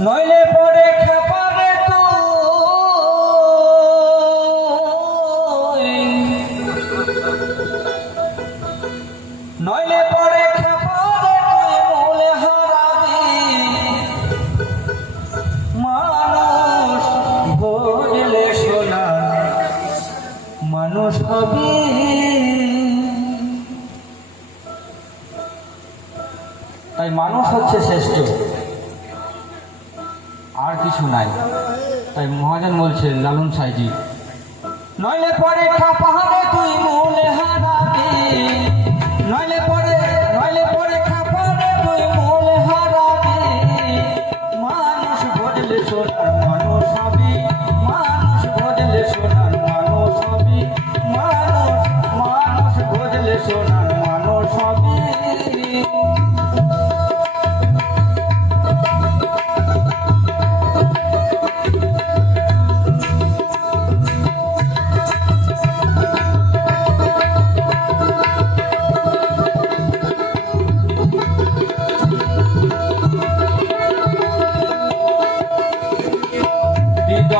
নইলে পরে খেপারে তো। নইলে পরে খেপারে তুই মূলে হারাবি। মানুষ ভোজলে সোনা মানুষ হবি। তাই মানুষ হচ্ছে শ্রেষ্ঠ। নাই তাই মহাজন বলছে লালন সাইজি, নইলে পরে খাপাহারে তুই মূলে হারাবি। নইলে পরে নইলে পরে খাপাহারে তুই মূলে হারাবি। মানুষ ভজলে সোনার মানুষ হবি। মানুষ ভজলে সোনার মানুষ হবি। মানুষ মানুষ ভজলে সোনার